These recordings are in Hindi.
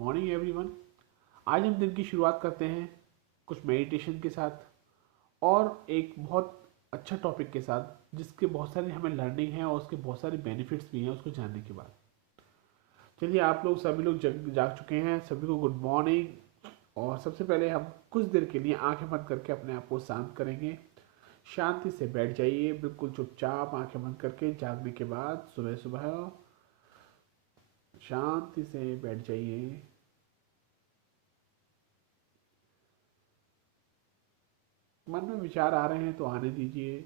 Morning everyone. आज हम दिन की शुरुआत करते हैं कुछ मेडिटेशन के साथ और एक बहुत अच्छा टॉपिक के साथ जिसके बहुत सारी हमें लर्निंग है और उसके बहुत सारे बेनिफिट्स भी हैं उसको जानने के बाद। चलिए, आप लोग सभी लोग जाग चुके हैं, सभी को गुड मॉर्निंग। और सबसे पहले हम कुछ देर के लिए आंखें बंद करके अपने आप को शांत करेंगे। शांति से बैठ जाइए, बिल्कुल चुपचाप आंखें बंद करके। जागने के बाद सुबह सुबह शांति से बैठ जाइए। मन में विचार आ रहे हैं तो आने दीजिए,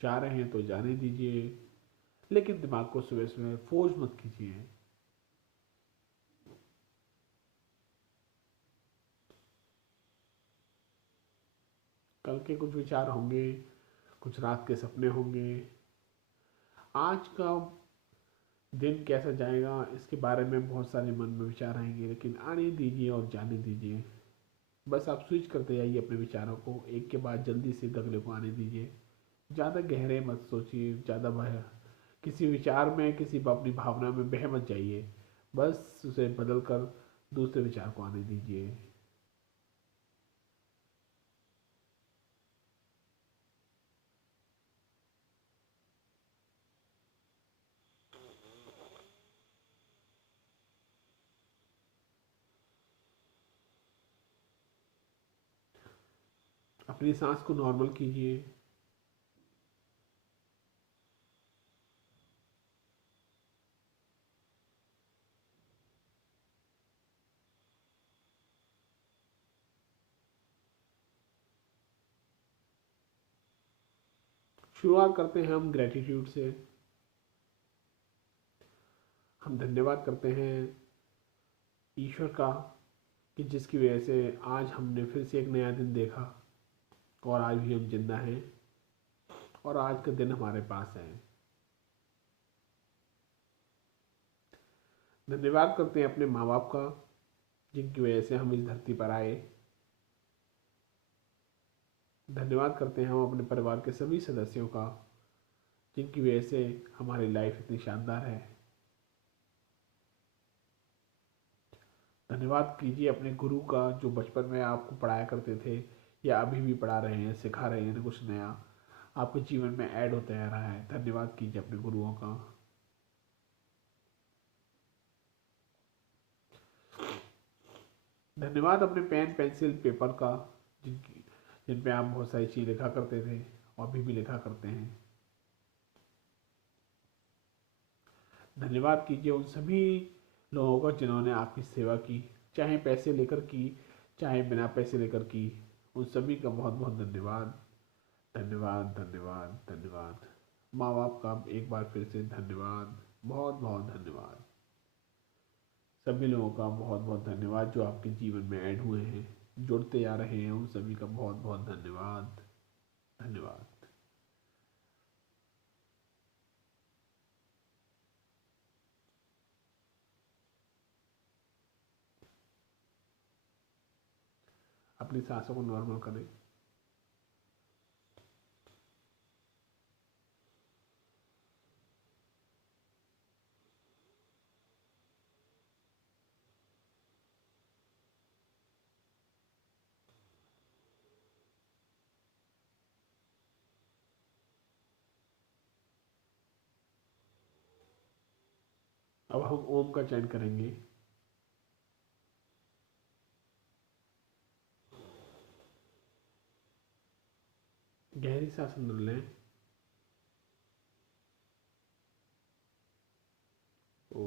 जा रहे हैं तो जाने दीजिए, लेकिन दिमाग को सुबह सुबह फोर्स मत कीजिए। कल के कुछ विचार होंगे, कुछ रात के सपने होंगे, आज का दिन कैसा जाएगा इसके बारे में बहुत सारे मन में विचार आएंगे, लेकिन आने दीजिए और जाने दीजिए। बस आप स्विच करते जाइए अपने विचारों को, एक के बाद जल्दी से अगले को आने दीजिए। ज़्यादा गहरे मत सोचिए, ज़्यादा बह किसी विचार में, किसी अपनी भावना में बह मत जाइए। बस उसे बदल कर दूसरे विचार को आने दीजिए। अपनी सांस को नॉर्मल कीजिए। शुरुआत करते हैं हम ग्रेटिट्यूड से। हम धन्यवाद करते हैं ईश्वर का कि जिसकी वजह से आज हमने फिर से एक नया दिन देखा और आज भी हम जिंदा हैं और आज का दिन हमारे पास है। धन्यवाद करते हैं अपने माँ बाप का जिनकी वजह से हम इस धरती पर आए। धन्यवाद करते हैं हम अपने परिवार के सभी सदस्यों का जिनकी वजह से हमारी लाइफ इतनी शानदार है। धन्यवाद कीजिए अपने गुरु का जो बचपन में आपको पढ़ाया करते थे या अभी भी पढ़ा रहे हैं, सिखा रहे हैं कुछ नया आपके जीवन में ऐड होता आ रहा है। धन्यवाद कीजिए अपने गुरुओं का। धन्यवाद अपने पेन पेंसिल पेपर का जिनकी जिन पे आप बहुत सारी चीज़ लिखा करते थे और अभी भी लिखा करते हैं। धन्यवाद कीजिए उन सभी लोगों का जिन्होंने आपकी सेवा की, चाहे पैसे लेकर की, चाहे बिना पैसे लेकर की। उन सभी का बहुत बहुत धन्यवाद। धन्यवाद धन्यवाद धन्यवाद। माँ बाप का एक बार फिर से धन्यवाद, बहुत बहुत धन्यवाद। सभी लोगों का बहुत बहुत धन्यवाद जो आपके जीवन में ऐड हुए हैं, जुड़ते आ रहे हैं, उन सभी का बहुत बहुत धन्यवाद। धन्यवाद। अपनी सांसों को नॉर्मल करें। अब हम ओम का चयन करेंगे। गहरी सांस अंदर लें। ओ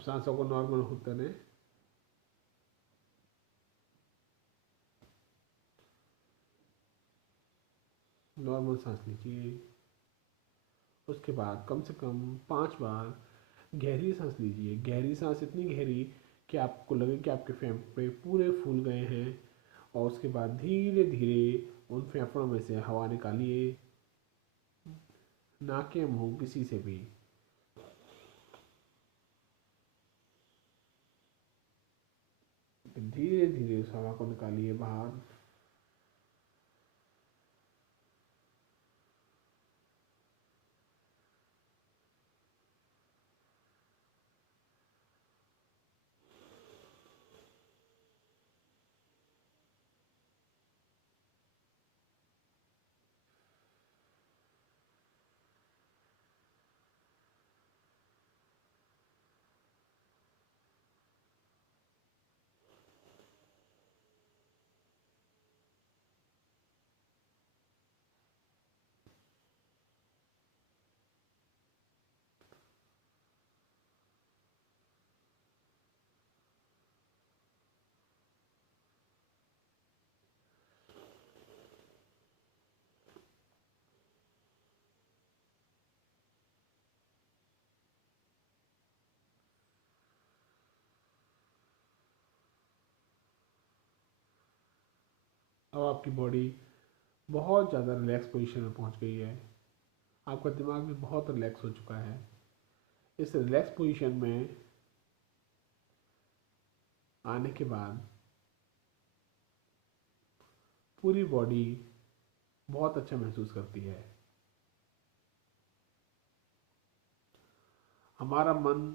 अब सांसों को नॉर्मल होते रहें। नॉर्मल सांस लीजिए। उसके बाद कम से कम 5 बार गहरी सांस लीजिए। गहरी सांस इतनी गहरी कि आपको लगे कि आपके फेफड़े पूरे फूल गए हैं। और उसके बाद धीरे धीरे उन फेफड़ों में से हवा निकालिए, नाक या मुंह किसी से भी। धीरे धीरे उस हवा को निकालिए बाहर। अब आपकी बॉडी बहुत ज़्यादा रिलैक्स पोजीशन में पहुंच गई है। आपका दिमाग भी बहुत रिलैक्स हो चुका है। इस रिलैक्स पोजीशन में आने के बाद पूरी बॉडी बहुत अच्छा महसूस करती है। हमारा मन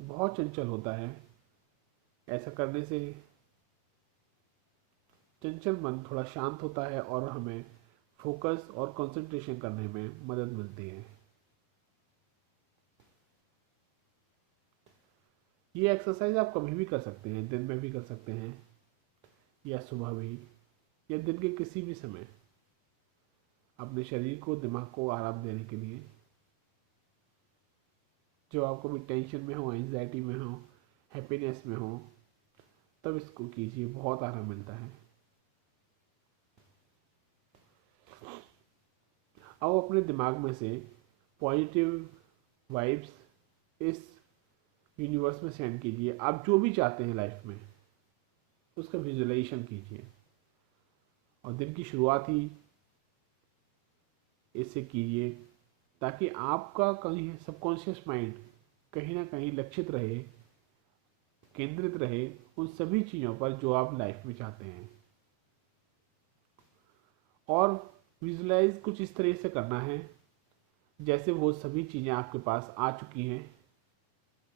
बहुत चंचल होता है। ऐसा करने से चंचल मन थोड़ा शांत होता है और हमें फोकस और कंसंट्रेशन करने में मदद मिलती है। ये एक्सरसाइज आप कभी भी कर सकते हैं, दिन में भी कर सकते हैं या सुबह भी या दिन के किसी भी समय, अपने शरीर को दिमाग को आराम देने के लिए। जो आपको भी टेंशन में हो, एंजाइटी में हो, हैप्पीनेस में हो, तब इसको कीजिए, बहुत आराम मिलता है। अब अपने दिमाग में से पॉजिटिव वाइब्स इस यूनिवर्स में सेंड कीजिए। आप जो भी चाहते हैं लाइफ में उसका विजुअलाइजेशन कीजिए। और दिन की शुरुआत ही इससे कीजिए ताकि आपका कहीं सबकॉन्शियस माइंड कहीं ना कहीं लक्षित रहे, केंद्रित रहे उन सभी चीज़ों पर जो आप लाइफ में चाहते हैं। और विजुलाइज कुछ इस तरह से करना है जैसे वो सभी चीज़ें आपके पास आ चुकी हैं।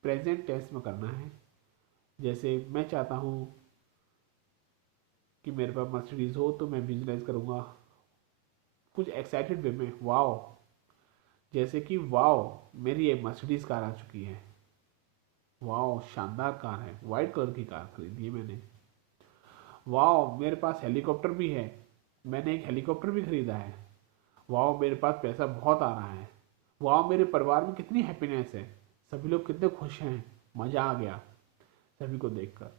प्रेजेंट टेंस में करना है। जैसे मैं चाहता हूँ कि मेरे पास मर्सिडीज हो तो मैं विजुलाइज करूँगा कुछ एक्साइटेड वे में, वाओ, जैसे कि वाओ मेरी ये मर्सिडीज कार आ चुकी है, वाओ शानदार कार है, वाइट कलर की कार खरीदी है मैंने, वाओ मेरे पास हेलीकॉप्टर भी है, मैंने एक हेलीकॉप्टर भी खरीदा है, वाओ मेरे पास पैसा बहुत आ रहा है, वाओ मेरे परिवार में कितनी हैप्पीनेस है, सभी लोग कितने खुश हैं, मज़ा आ गया सभी को देखकर,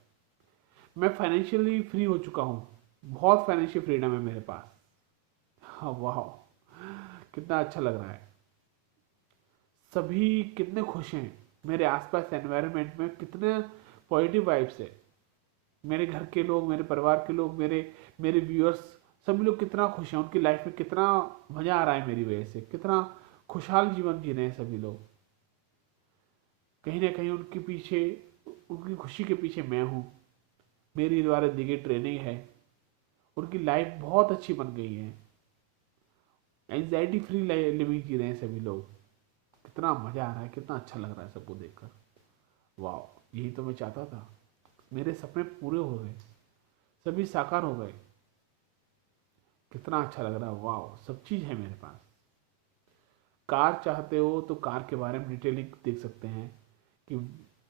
मैं फाइनेंशियली फ्री हो चुका हूँ, बहुत फाइनेंशियल फ्रीडम है मेरे पास, हाँ वाह कितना अच्छा लग रहा है, सभी कितने खुश हैं, मेरे आसपास एनवायरनमेंट में कितने पॉजिटिव वाइब्स है, मेरे घर के लोग, मेरे परिवार के लोग, मेरे मेरे व्यूअर्स, सभी लोग कितना खुश हैं, उनकी लाइफ में कितना मज़ा आ रहा है मेरी वजह से, कितना खुशहाल जीवन जी रहे हैं सभी लोग। कहीं ना कहीं उनके पीछे, उनकी खुशी के पीछे मैं हूँ, मेरी द्वारा दी गई ट्रेनिंग है, उनकी लाइफ बहुत अच्छी बन गई है, एंजाइटी फ्री लिविंग जी रहे हैं सभी लोग, कितना मज़ा आ रहा है, कितना अच्छा लग रहा है सबको देखकर, वाह यही तो मैं चाहता था, मेरे सपने पूरे हो गए, सभी साकार हो गए, कितना अच्छा लग रहा है, वाह सब चीज़ है मेरे पास। कार चाहते हो तो कार के बारे में डिटेलिंग देख सकते हैं कि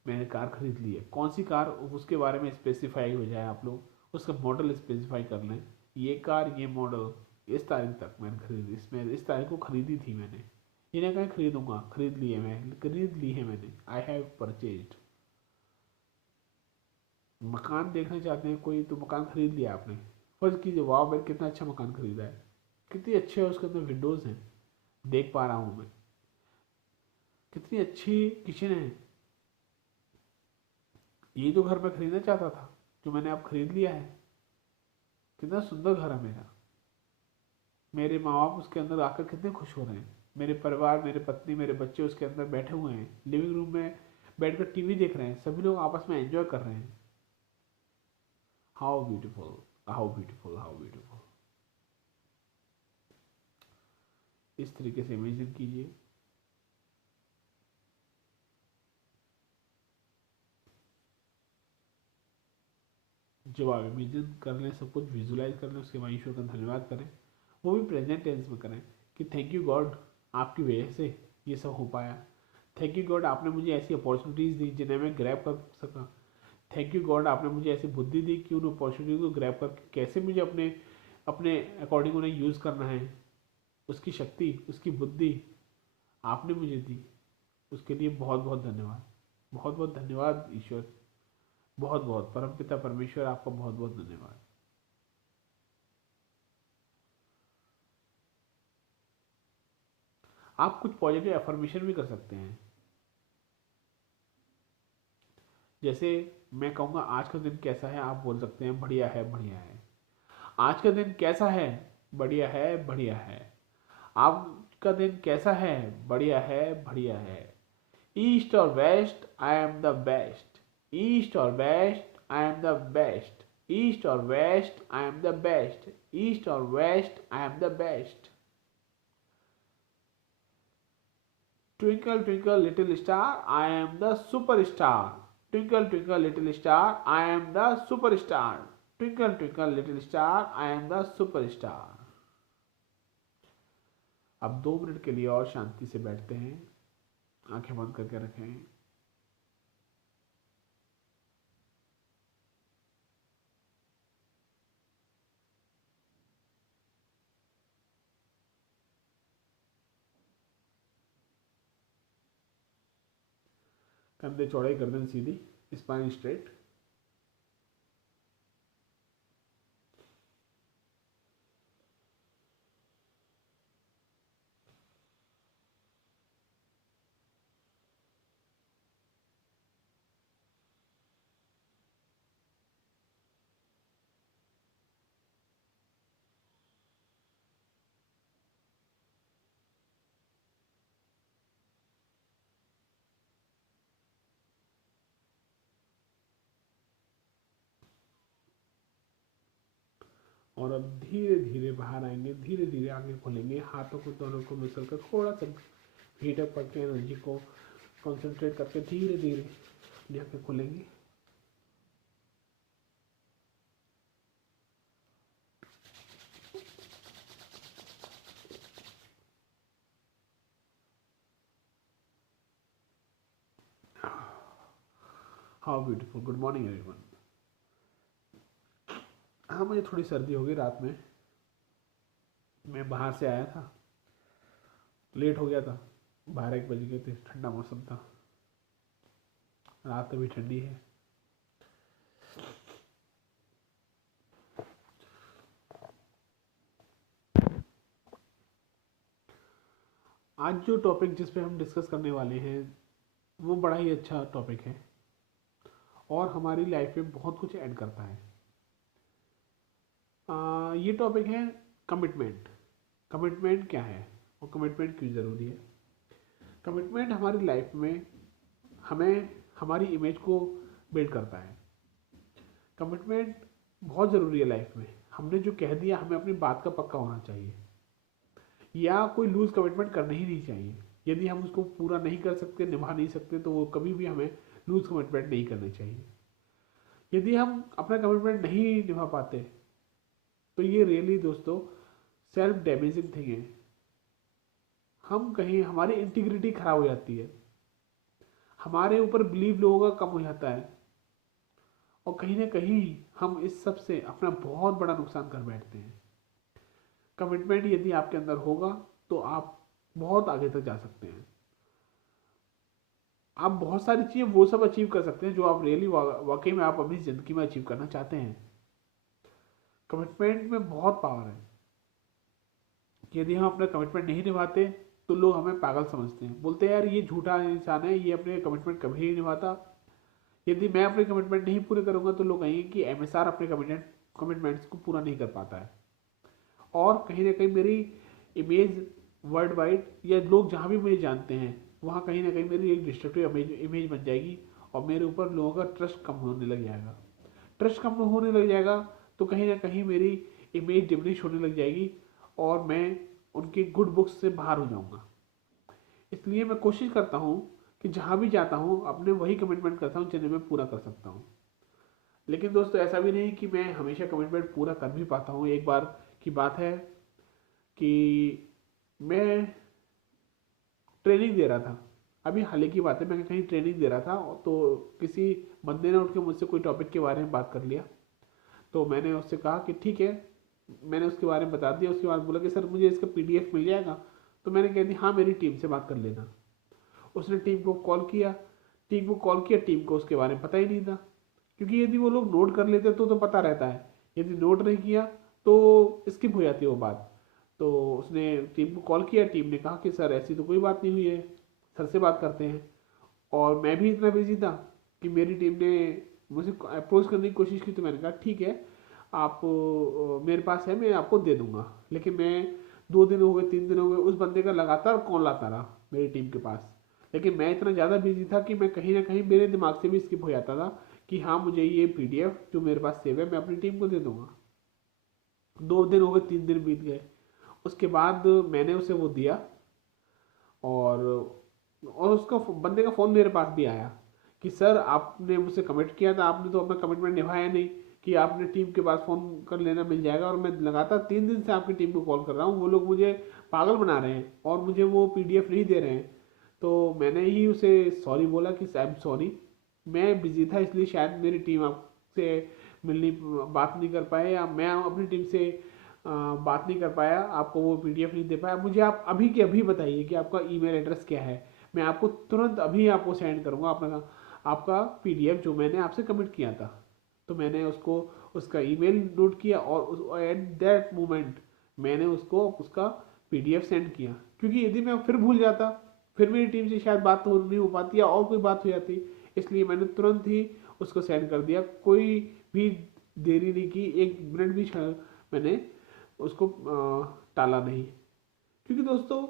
मैंने कार खरीद ली है, कौन सी कार उसके बारे में स्पेसिफाई हो जाए, आप लोग उसका मॉडल स्पेसिफाई कर लें, ये कार ये मॉडल इस तारीख तक मैंने खरीदी, इसमें इस तारीख को खरीदी थी मैंने, ये ना कहीं खरीदूंगा, खरीद ली है, मैं खरीद ली है मैंने, आई हैव परचेज्ड, मकान देखना चाहते हैं कोई, तो मकान खरीद लिया आपने, फर्ज कीजिए वाह भाई कितना अच्छा मकान खरीदा है, कितनी अच्छे है उसके अंदर विंडोज़ हैं, देख पा रहा हूँ मैं, कितनी अच्छी किचन है, यही तो घर मैं खरीदना चाहता था जो मैंने अब खरीद लिया है, कितना सुंदर घर है मेरा, मेरे माँ बाप उसके अंदर आकर कितने खुश हो रहे हैं, मेरे परिवार, मेरे पत्नी, मेरे बच्चे उसके अंदर बैठे हुए हैं, लिविंग रूम में बैठकर टीवी देख रहे हैं, सभी लोग आपस में एंजॉय कर रहे हैं। How beautiful, how beautiful, how beautiful. इस तरीके से इमेजिन कीजिए। जब आप इमेजिन कर लें, सब कुछ विजुलाइज कर लें, उसके बाद ईश्वर का धन्यवाद करें, वो भी प्रेजेंट टेंस में करें कि थैंक यू गॉड, आपकी वजह से ये सब हो पाया, थैंक यू गॉड आपने मुझे ऐसी अपॉर्चुनिटीज़ दी जिन्हें मैं ग्रैब कर सका, थैंक यू गॉड आपने मुझे ऐसी बुद्धि दी कि उन अपॉर्चुनिटी को ग्रैब करके कैसे मुझे अपने अपने अकॉर्डिंग उन्हें यूज़ करना है, उसकी शक्ति, उसकी बुद्धि आपने मुझे दी, उसके लिए बहुत बहुत धन्यवाद, बहुत बहुत धन्यवाद ईश्वर, बहुत बहुत परमपिता परमेश्वर आपका बहुत बहुत धन्यवाद। आप कुछ पॉजिटिव एफर्मेशन भी कर सकते हैं, जैसे मैं कहूँगा आज का दिन कैसा है, आप बोल सकते हैं बढ़िया है, बढ़िया है। आज का दिन कैसा है, बढ़िया है, बढ़िया है। आज का दिन कैसा है, बढ़िया है, बढ़िया है। East or west I am the best, east or west I am the best, east or west I am the best, east or west I am the best. Twinkle twinkle little star I am the super star, twinkle twinkle little star I am the super star, twinkle twinkle little star I am the super star. अब 2 मिनट के लिए और शांति से बैठते हैं, आंखें बंद करके रखें। कंधे चौड़े, गर्दन सीधी, स्पाइन स्ट्रेट। और अब धीरे धीरे बाहर आएंगे, धीरे धीरे आगे खोलेंगे, हाथों को दोनों को मिलकर थोड़ा सा हीटअप करके एनर्जी को कंसंट्रेट करके धीरे धीरे अपनी आंखें खोलेंगे। How beautiful, good morning everyone. हाँ मुझे थोड़ी सर्दी हो गई रात में, मैं बाहर से आया था, लेट हो गया था, 12-1 बज गए थे, ठंडा मौसम था, रात अभी ठंडी है। आज जो टॉपिक जिस पे हम डिस्कस करने वाले हैं वो बड़ा ही अच्छा टॉपिक है और हमारी लाइफ में बहुत कुछ ऐड करता है। ये टॉपिक है कमिटमेंट। कमिटमेंट क्या है और कमिटमेंट क्यों ज़रूरी है। कमिटमेंट हमारी लाइफ में हमें हमारी इमेज को बिल्ड करता है। कमिटमेंट बहुत ज़रूरी है लाइफ में। हमने जो कह दिया हमें अपनी बात का पक्का होना चाहिए, या कोई लूज कमिटमेंट करना ही नहीं चाहिए। यदि हम उसको पूरा नहीं कर सकते, निभा नहीं सकते, तो वो कभी भी हमें लूज कमिटमेंट नहीं करना चाहिए। यदि हम अपना कमिटमेंट नहीं निभा पाते तो ये रियली दोस्तों सेल्फ डैमेजिंग थिंग है। हम कहीं हमारी इंटीग्रिटी खराब हो जाती है, हमारे ऊपर बिलीव लोगों का कम हो जाता है और कहीं ना कहीं हम इस सब से अपना बहुत बड़ा नुकसान कर बैठते हैं। कमिटमेंट यदि आपके अंदर होगा तो आप बहुत आगे तक जा सकते हैं। आप बहुत सारी चीज़ें वो सब अचीव कर सकते हैं जो आप रियली वाकई में आप अपनी ज़िंदगी में अचीव करना चाहते हैं। कमिटमेंट में बहुत पावर है। यदि हम अपना कमिटमेंट नहीं निभाते तो लोग हमें पागल समझते हैं, बोलते हैं यार ये झूठा इंसान है, ये अपने कमिटमेंट कभी नहीं निभाता। यदि मैं अपने कमिटमेंट नहीं पूरे करूंगा तो लोग कहेंगे कि एमएसआर अपने कमिटमेंट्स को पूरा नहीं कर पाता है। और कहीं ना कहीं मेरी इमेज वर्ल्ड वाइड या लोग जहाँ भी मुझे जानते हैं वहाँ कहीं ना कहीं मेरी एक डिस्ट्रक्टिव इमेज बन जाएगी और मेरे ऊपर लोगों का ट्रस्ट कम होने लग जाएगा। ट्रस्ट कम होने लग जाएगा तो कहीं ना कहीं मेरी इमेज डिमिनिश होने लग जाएगी और मैं उनके गुड बुक्स से बाहर हो जाऊंगा। इसलिए मैं कोशिश करता हूँ कि जहाँ भी जाता हूँ अपने वही कमिटमेंट करता हूँ जिन्हें मैं पूरा कर सकता हूँ। लेकिन दोस्तों ऐसा भी नहीं कि मैं हमेशा कमिटमेंट पूरा कर भी पाता हूँ। एक बार की बात है कि मैं ट्रेनिंग दे रहा था, अभी हाल ही की बात है, मैं कहीं ट्रेनिंग दे रहा था तो किसी बंदे ने उठ के मुझसे कोई टॉपिक के बारे में बात कर लिया। तो मैंने उससे कहा कि ठीक है, मैंने उसके बारे में बता दिया। उसके बाद बोला कि सर मुझे इसका पीडीएफ मिल जाएगा। तो मैंने कह दिया हाँ मेरी टीम से बात कर लेना। उसने टीम को कॉल किया, टीम को उसके बारे में पता ही नहीं था, क्योंकि यदि वो लोग नोट कर लेते तो पता रहता है, यदि नोट नहीं किया तो स्किप हो जाती है वो बात। तो उसने टीम को कॉल किया, टीम ने कहा कि सर ऐसी तो कोई बात नहीं हुई है, सर से बात करते हैं। और मैं भी इतना बिजी था कि मेरी टीम ने मुझे अप्रोच करने की कोशिश की। तो मैंने कहा ठीक है, आप मेरे पास है, मैं आपको दे दूंगा। लेकिन मैं 2 दिन हो गए, 3 दिन हो गए, उस बंदे का लगातार कॉल आता रहा मेरी टीम के पास। लेकिन मैं इतना ज़्यादा बिजी था कि मैं कहीं ना कहीं मेरे दिमाग से भी स्किप हो जाता था कि हाँ मुझे ये पीडीएफ जो मेरे पास सेव है मैं अपनी टीम को दे दूंगा। 2 दिन हो गए, 3 दिन बीत गए। उसके बाद मैंने उसे वो दिया और उसका बंदे का फ़ोन मेरे पास भी आया कि सर आपने मुझसे कमिट किया था, आपने तो अपना कमिटमेंट निभाया नहीं कि आपने टीम के पास फ़ोन कर लेना मिल जाएगा। और मैं लगातार 3 दिन से आपकी टीम को कॉल कर रहा हूँ, वो लोग मुझे पागल बना रहे हैं और मुझे वो पीडीएफ नहीं दे रहे हैं। तो मैंने ही उसे सॉरी बोला कि आई एम सॉरी, मैं बिजी था इसलिए शायद मेरी टीम आपसे मिलनी बात नहीं कर पाए, या मैं अपनी टीम से बात नहीं कर पाया, आपको वो पीडीएफ नहीं दे पाया। मुझे आप अभी के अभी बताइए कि आपका ईमेल एड्रेस क्या है, मैं आपको तुरंत अभी आपको सेंड करूँगा अपना आपका पीडीएफ जो मैंने आपसे कमिट किया था। तो मैंने उसको उसका ईमेल नोट किया और एट दैट मोमेंट मैंने उसको उसका पीडीएफ सेंड किया, क्योंकि यदि मैं फिर भूल जाता फिर मेरी टीम से शायद बात तो नहीं हो पाती या और कोई बात हो जाती। इसलिए मैंने तुरंत ही उसको सेंड कर दिया, कोई भी देरी नहीं की, 1 मिनट भी मैंने उसको टाला नहीं। क्योंकि दोस्तों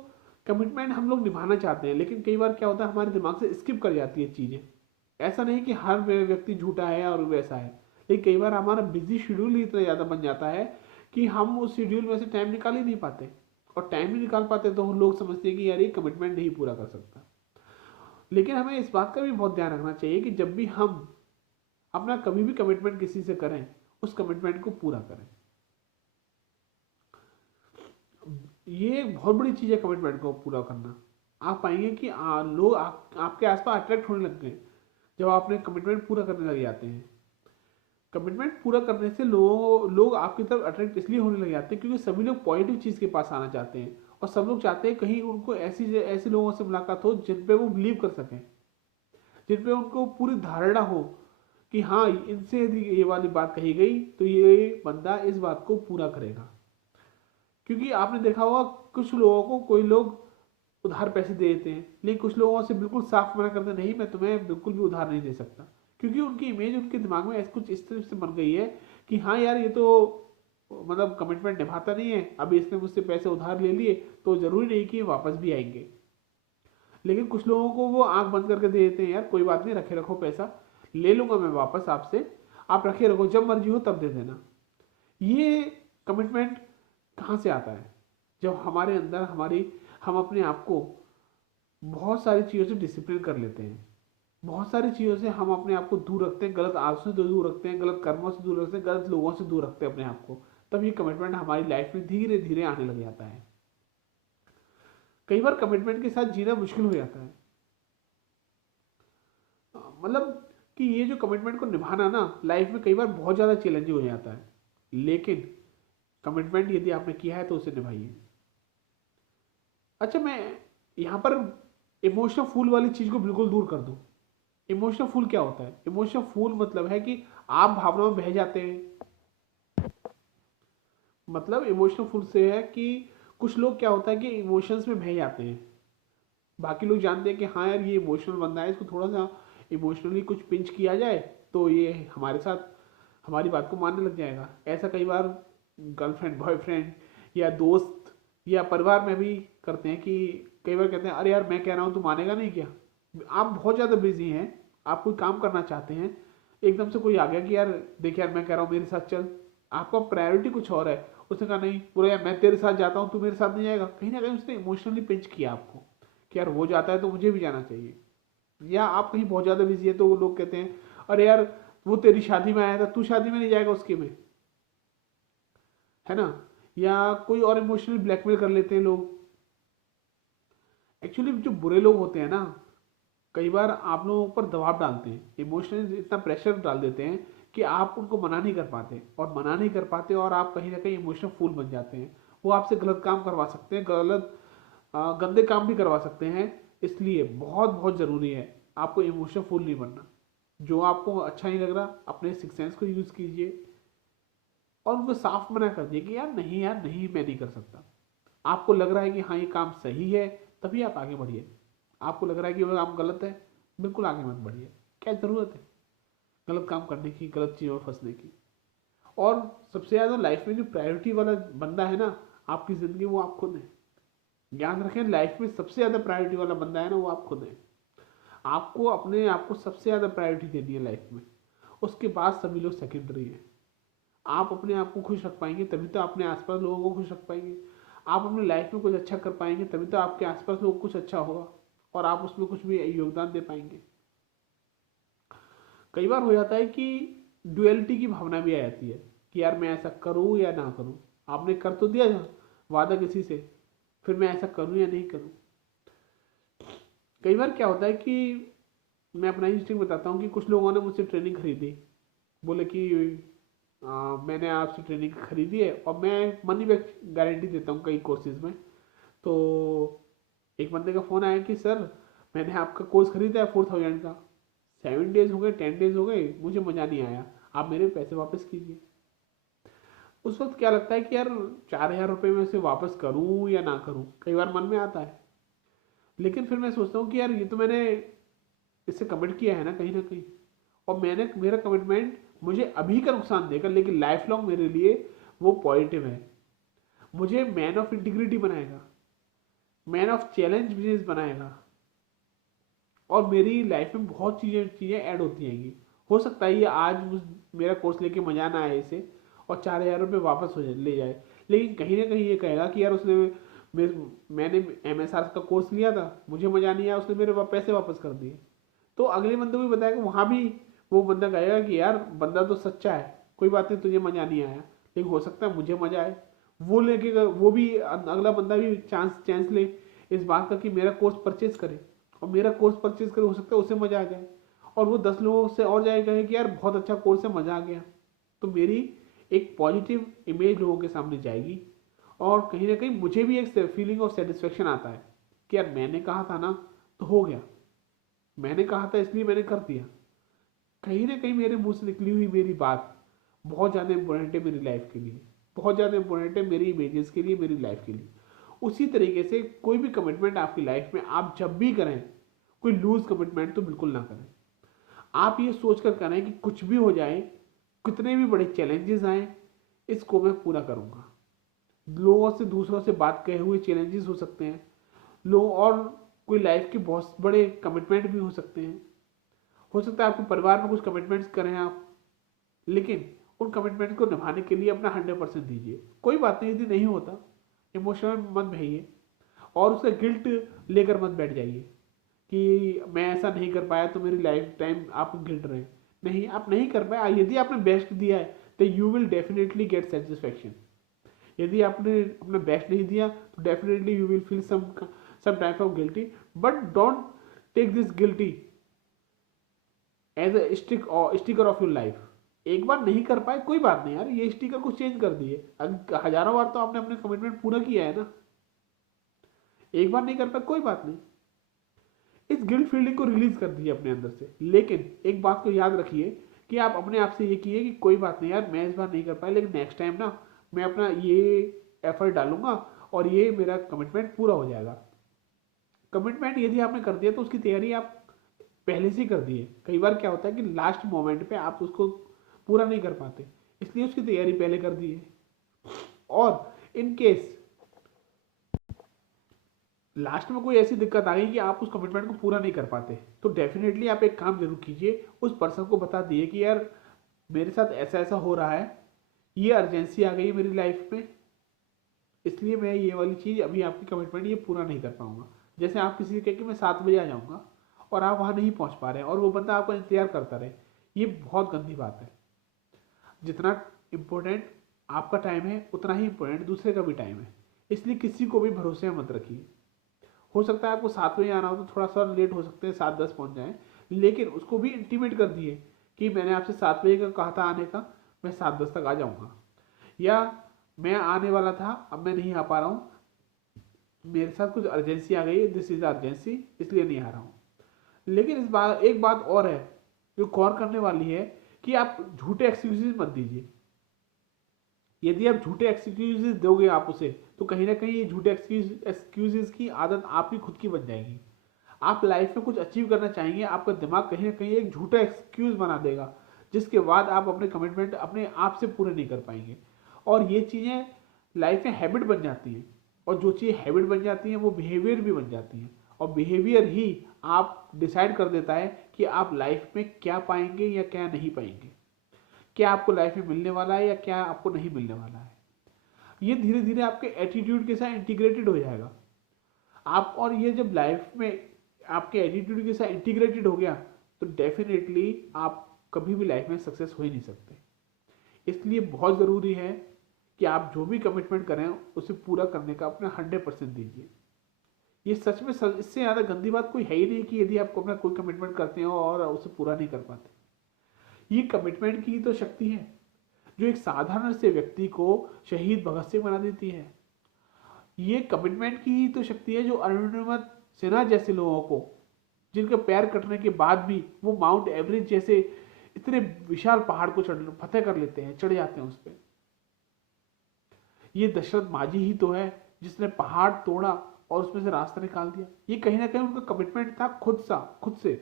कमिटमेंट हम लोग निभाना चाहते हैं, लेकिन कई बार क्या होता है हमारे दिमाग से स्किप कर जाती है चीज़ें। ऐसा नहीं कि हर व्यक्ति झूठा है और वैसा है, लेकिन कई बार हमारा बिजी शेड्यूल ही इतना ज़्यादा बन जाता है कि हम उस शेड्यूल में से टाइम निकाल ही नहीं पाते। और टाइम ही निकाल पाते तो हम लोग समझते हैं कि यार ये कमिटमेंट नहीं पूरा कर सकता। लेकिन हमें इस बात का भी बहुत ध्यान रखना चाहिए कि जब भी हम अपना कभी भी कमिटमेंट किसी से करें उस कमिटमेंट को पूरा करें। ये एक बहुत बड़ी चीज़ है कमिटमेंट को पूरा करना। आप पाएंगे कि लोग आपके आसपास अट्रैक्ट होने लग गए जब आप अपने कमिटमेंट पूरा करने लग जाते हैं। कमिटमेंट पूरा करने से लोग आपकी तरफ अट्रैक्ट इसलिए होने लग जाते हैं क्योंकि सभी लोग पॉजिटिव चीज़ के पास आना चाहते हैं और सब लोग चाहते हैं कहीं उनको ऐसी ऐसे लोगों से मुलाकात हो जिन पे वो बिलीव कर सकें, जिन पे उनको पूरी धारणा हो कि हाँ इनसे यदि ये वाली बात कही गई तो ये बंदा इस बात को पूरा करेगा। क्योंकि आपने देखा होगा कुछ लोगों को कोई लोग उधार पैसे दे देते हैं, लेकिन कुछ लोगों से बिल्कुल साफ मना करते नहीं मैं तुम्हें बिल्कुल भी उधार नहीं दे सकता, क्योंकि उनकी इमेज उनके दिमाग में कुछ इस तरह से बन गई है कि हाँ यार ये तो मतलब कमिटमेंट निभाता नहीं है, अभी इसने मुझसे पैसे उधार ले लिए तो जरूरी नहीं कि वापस भी आएंगे। लेकिन कुछ लोगों को वो आंख बंद करके दे देते हैं, यार कोई बात नहीं रखे रखो पैसा, ले लूंगा मैं वापस आपसे, आप रखे रखो जब मर्जी हो तब दे देना। ये कमिटमेंट कहाँ से आता है? जब हमारे अंदर हम अपने आप को बहुत सारी चीज़ों से डिसिप्लिन कर लेते हैं, बहुत सारी चीज़ों से हम अपने आप को दूर रखते हैं, गलत आदतों से दूर रखते हैं, गलत कर्मों से दूर रखते हैं, गलत लोगों से दूर रखते हैं अपने आप को, तब ये कमिटमेंट हमारी लाइफ में धीरे धीरे आने लग जाता है। कई बार कमिटमेंट के साथ जीना मुश्किल हो जाता है, मतलब कि ये जो कमिटमेंट को निभाना ना लाइफ में कई बार बहुत ज़्यादा चैलेंजिंग हो जाता है। लेकिन कमिटमेंट यदि आपने किया है तो उसे निभाइए। अच्छा मैं यहाँ पर इमोशनल फूल वाली चीज को बिल्कुल दूर कर दो। इमोशनल फूल क्या होता है? इमोशनल फूल मतलब है कि आप भावनाओं में बह जाते हैं। मतलब इमोशनल फूल से है कि कुछ लोग क्या होता है कि इमोशंस में बह जाते हैं। बाकी लोग जानते हैं कि हाँ यार ये इमोशनल बंदा है, इसको थोड़ा सा इमोशनली कुछ पिंच किया जाए तो ये हमारे साथ हमारी बात को मानने लग जाएगा। ऐसा कई बार गर्लफ्रेंड बॉयफ्रेंड या दोस्त या परिवार में भी करते हैं कि कई बार कहते हैं अरे यार मैं कह रहा हूँ तू मानेगा नहीं क्या? आप बहुत ज़्यादा बिजी हैं, आप कोई काम करना चाहते हैं, एकदम से कोई आ गया कि यार देख यार मैं कह रहा हूँ मेरे साथ चल, आपका प्रायोरिटी कुछ और है। उसने कहा नहीं, बोला यार मैं तेरे साथ जाता हूँ तू मेरे साथ नहीं जाएगा। कहीं ना कहीं उसने इमोशनली पिंच किया आपको कि यार वो जाता है तो मुझे भी जाना चाहिए। या आप कहीं बहुत ज़्यादा बिजी है तो वो लोग कहते हैं अरे यार वो तेरी शादी में आया था, तू शादी में नहीं जाएगा उसके में, है ना? या कोई और इमोशनल ब्लैकमेल कर लेते हैं लोग। एक्चुअली जो बुरे लोग होते हैं ना, कई बार आप लोगों पर दबाव डालते हैं, इमोशनली इतना प्रेशर डाल देते हैं कि आप उनको मना नहीं कर पाते, और मना नहीं कर पाते और आप कहीं ना कहीं इमोशनल फूल बन जाते हैं। वो आपसे गलत काम करवा सकते हैं, गलत गंदे काम भी करवा सकते हैं। इसलिए बहुत बहुत ज़रूरी है आपको इमोशनल फूल नहीं बनना। जो आपको अच्छा नहीं लग रहा, अपने सिक्स सेंस को यूज़ कीजिए और उनको साफ मना कर दिए कि यार नहीं मैं नहीं कर सकता। आपको लग रहा है कि हाँ ये काम सही है, तभी आप आगे बढ़िए। आपको लग रहा है कि वो काम गलत है, बिल्कुल आगे मत बढ़िए। क्या ज़रूरत है गलत काम करने की, गलत चीज़ों में फंसने की? और सबसे ज़्यादा लाइफ में जो प्रायोरिटी वाला बंदा है ना आपकी ज़िंदगी, वो आप खुद हैं। याद रखें, लाइफ में सबसे ज़्यादा प्रायोरिटी वाला बंदा है ना, वो आप खुद हैं। आपको अपने आप को सबसे ज़्यादा प्रायोरिटी देनी है लाइफ में। उसके बाद सभी लोग सेकेंडरी हैं। आप अपने आप को खुश रख पाएंगे तभी तो अपने आसपास लोगों को खुश रख पाएंगे। आप अपनी लाइफ में कुछ अच्छा कर पाएंगे तभी तो आपके आसपास लोग कुछ अच्छा होगा और आप उसमें कुछ भी योगदान दे पाएंगे। कई बार हो जाता है कि डुअलिटी की भावना भी आ जाती है कि यार मैं ऐसा करूँ या ना करूँ। आपने कर तो दिया वादा किसी से, फिर मैं ऐसा करूँ या नहीं करूँ। कई बार क्या होता है कि मैं अपना ही इंस्टिंक्ट बताता हूँ कि कुछ लोगों ने मुझसे ट्रेनिंग खरीदी, बोले कि मैंने आपसे ट्रेनिंग खरीदी है और मैं मनी बैक गारंटी देता हूँ कई कोर्सेज में। तो एक बंदे का फ़ोन आया कि सर मैंने आपका कोर्स खरीदा है 4000 का, 7 डेज हो गए, 10 डेज हो गए, मुझे मज़ा नहीं आया, आप मेरे पैसे वापस कीजिए। उस वक्त क्या लगता है कि यार 4000 रुपये में से वापस करूँ या ना करूँ, कई बार मन में आता है। लेकिन फिर मैं सोचता हूँ कि यार ये तो मैंने इससे कमिट किया है ना कहीं ना कहीं, और मैंने मेरा कमिटमेंट मुझे अभी का नुकसान देगा लेकिन लाइफ लॉन्ग मेरे लिए वो पॉजिटिव है। मुझे मैन ऑफ इंटीग्रिटी बनाएगा, मैन ऑफ चैलेंज बिजनेस बनाएगा, और मेरी लाइफ में बहुत चीज़ें चीज़ें ऐड होती जाएंगी। हो सकता है ये आज मेरा कोर्स लेके मजा ना आए इसे और 4000 रुपये वापस हो जाए ले जाए, लेकिन कहीं ना कहीं ये कहेगा कि यार उसने मैंने MSR का कोर्स लिया था, मुझे मजा नहीं आया, उसने मेरे पैसे वापस कर दिए। तो अगले बंदे को भी बताएगा, वहाँ भी वो बंदा कहेगा कि यार बंदा तो सच्चा है, कोई बात नहीं तुझे मजा नहीं आया लेकिन हो सकता है मुझे मजा आए। वो लेके वो भी अगला बंदा भी चांस चांस ले इस बात का कि मेरा कोर्स परचेज करे, और मेरा कोर्स परचेज करे, हो सकता है उसे मजा आ जाए और वो 10 लोगों से और जाए कहे कि यार बहुत अच्छा कोर्स है, मजा आ गया। तो मेरी एक पॉजिटिव इमेज लोगों के सामने जाएगी और कहीं ना कहीं मुझे भी एक फीलिंग ऑफ सेटिस्फेक्शन आता है कि यार मैंने कहा था ना तो हो गया, मैंने कहा था इसलिए मैंने कर दिया। कहीं ना कहीं मेरे मुंह से निकली हुई मेरी बात बहुत ज़्यादा इंपॉर्टेंट है मेरी लाइफ के लिए, बहुत ज़्यादा इंपॉर्टेंट है मेरी इमेजेस के लिए, मेरी लाइफ के लिए। उसी तरीके से कोई भी कमिटमेंट आपकी लाइफ में आप जब भी करें, कोई लूज कमिटमेंट तो बिल्कुल ना करें। आप ये सोच कर करें कि कुछ भी हो जाए, कितने भी बड़े चैलेंजेस आए, इसको मैं पूरा करूँगा। लोगों से दूसरों से बात कहे हुए चैलेंजेस हो सकते हैं, लोग और कोई लाइफ के बहुत बड़े कमिटमेंट भी हो सकते हैं। हो सकता है आपके परिवार में कुछ कमिटमेंट्स करें आप, लेकिन उन कमिटमेंट को निभाने के लिए अपना 100% दीजिए। कोई बात नहीं यदि नहीं होता, इमोशनल मत बहिए और उसका गिल्ट लेकर मत बैठ जाइए कि मैं ऐसा नहीं कर पाया तो मेरी लाइफ टाइम आप गिल्ट रहे। नहीं, आप नहीं कर पाए, यदि आपने बेस्ट दिया है तो you will definitely get satisfaction. यदि आपने अपना बेस्ट नहीं दिया तो definitely you will feel some type of guilty, but don't take this guilty as a sticker of your life. एक बार नहीं कर पाए कोई बात नहीं यार, ये स्टिकर को चेंज कर दिए, हजारों बार तो आपने अपने कमिटमेंट पूरा किया है ना। एक बार नहीं कर पाए कोई बात नहीं, इस गिल्ट फीलिंग को रिलीज कर दीजिए अपने अंदर से। लेकिन एक बात को याद रखिए कि आप अपने आप से ये किए कि कोई बात नहीं यार, मैं इस बार नहीं कर पाया, लेकिन नेक्स्ट टाइम ना मैं अपना ये एफर्ट डालूंगा और ये मेरा कमिटमेंट पूरा हो जाएगा। कमिटमेंट यदि आपने कर दिया तो उसकी तैयारी आप पहले से ही कर दी है। कई बार क्या होता है कि लास्ट मोमेंट पे आप उसको पूरा नहीं कर पाते, इसलिए उसकी तैयारी पहले कर दी है। और इन केस लास्ट में कोई ऐसी दिक्कत आ गई कि आप उस कमिटमेंट को पूरा नहीं कर पाते, तो डेफिनेटली आप एक काम जरूर कीजिए, उस पर्सन को बता दिए कि यार मेरे साथ ऐसा ऐसा हो रहा है, ये अर्जेंसी आ गई है मेरी लाइफ में, इसलिए मैं ये वाली चीज़ अभी आपकी कमिटमेंट ये पूरा नहीं कर पाऊंगा। जैसे आप किसी से कह कि मैं 7 बजे आ जाऊंगा और आप वहाँ नहीं पहुँच पा रहे हैं और वो बंदा आपका इंतजार करता रहे, ये बहुत गंदी बात है। जितना इम्पोर्टेंट आपका टाइम है उतना ही इम्पोर्टेंट दूसरे का भी टाइम है, इसलिए किसी को भी भरोसे में मत रखिए। हो सकता है आपको 7 बजे आना हो तो थोड़ा सा लेट हो सकते हैं, 7:10 पहुंच जाए, लेकिन उसको भी इंटीमेट कर दिए कि मैंने आपसे 7 बजे का कहा था आने का, मैं 7:10 तक आ जाऊंगा, या मैं आने वाला था अब मैं नहीं आ पा रहा हूँ, मेरे साथ कुछ अर्जेंसी आ गई है, दिस इज अर्जेंसी, इसलिए नहीं आ रहा हूँ। लेकिन इस बार एक बात और है जो गौर करने वाली है कि आप झूठे एक्सक्यूजेज मत दीजिए। यदि आप झूठे एक्सक्यूजेज दोगे आप उसे, तो कहीं ना कहीं ये झूठे एक्सक्यूजेज की आदत आपकी खुद की बन जाएगी। आप लाइफ में कुछ अचीव करना चाहेंगे, आपका दिमाग कहीं ना कहीं एक झूठा एक्सक्यूज बना देगा, जिसके बाद आप अपने कमिटमेंट अपने आप से पूरे नहीं कर पाएंगे। और ये चीज़ें लाइफ में हैबिट बन जाती हैं, और जो चीज़ हैबिट बन जाती हैं वो बिहेवियर भी बन जाती हैं, और बिहेवियर ही आप डिसाइड कर देता है कि आप लाइफ में क्या पाएंगे या क्या नहीं पाएंगे, क्या आपको लाइफ में मिलने वाला है या क्या आपको नहीं मिलने वाला है। ये धीरे धीरे आपके एटीट्यूड के साथ इंटीग्रेटेड हो जाएगा आप, और ये जब लाइफ में आपके एटीट्यूड के साथ इंटीग्रेटेड हो गया तो डेफिनेटली आप कभी भी लाइफ में सक्सेस हो ही नहीं सकते। इसलिए बहुत ज़रूरी है कि आप जो भी कमिटमेंट करें उसे पूरा करने का अपना 100% दीजिए। ये सच में इससे ज़्यादा गंदी बात कोई है ही नहीं कि यदि आप अपना कोई कमिटमेंट करते हो और उसे पूरा नहीं कर पाते। ये कमिटमेंट की तो शक्ति है जो एक साधारण से व्यक्ति को शहीद भगत सिंह बना देती है। ये कमिटमेंट की ही तो शक्ति है जो अरुणिमा सिन्हा जैसे लोगों को, जिनके पैर कटने के बाद भी वो माउंट एवरेस्ट जैसे इतने विशाल पहाड़ को फतेह कर लेते हैं, चढ़ जाते हैं उस पर। ये दशरथ माझी ही तो है जिसने पहाड़ तोड़ा और उसमें से रास्ता निकाल दिया। ये कहीं ना कहीं उनका कमिटमेंट था, खुद से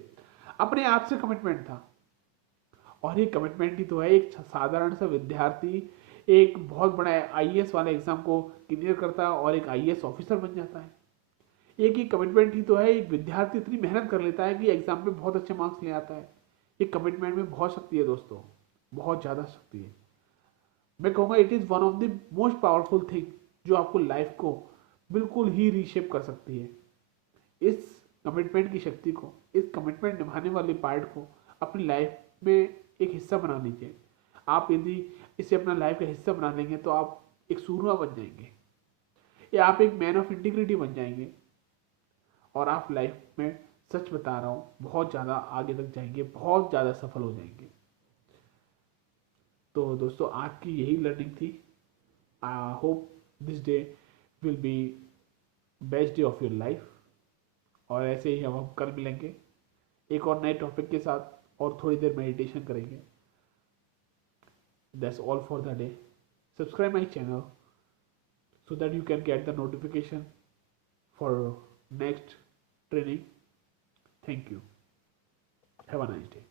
अपने आप से कमिटमेंट था। और ये कमिटमेंट ही तो है एक साधारण सा विद्यार्थी एक बहुत बड़ा आईएएस वाले एग्जाम को क्लियर करता है और एक आईएएस ऑफिसर बन जाता है। एक ही कमिटमेंट ही तो है एक विद्यार्थी इतनी मेहनत कर लेता है कि एग्जाम में बहुत अच्छे मार्क्स ले आता है। ये कमिटमेंट में बहुत शक्ति है दोस्तों, बहुत ज़्यादा शक्ति है। मैं कहूँगा it is one of the most powerful thing जो आपको लाइफ को बिल्कुल ही रीशेप कर सकती है। इस कमिटमेंट की शक्ति को, इस कमिटमेंट निभाने वाले पार्ट को अपनी लाइफ में एक हिस्सा बना लीजिए। आप यदि इसे अपना लाइफ का हिस्सा बना लेंगे तो आप एक सूरमा बन जाएंगे, या आप एक मैन ऑफ इंटीग्रिटी बन जाएंगे, और आप लाइफ में सच बता रहा हूँ बहुत ज़्यादा आगे तक जाएंगे, बहुत ज़्यादा सफल हो जाएंगे। तो दोस्तों आज की यही लर्निंग थी। I hope this day will be best day of your life. और ऐसे ही हम कल मिलेंगे एक और नए टॉपिक के साथ, और थोड़ी देर मेडिटेशन करेंगे। That's all for the day. Subscribe my channel so that you can get the notification for next training. Thank you. Have a nice day.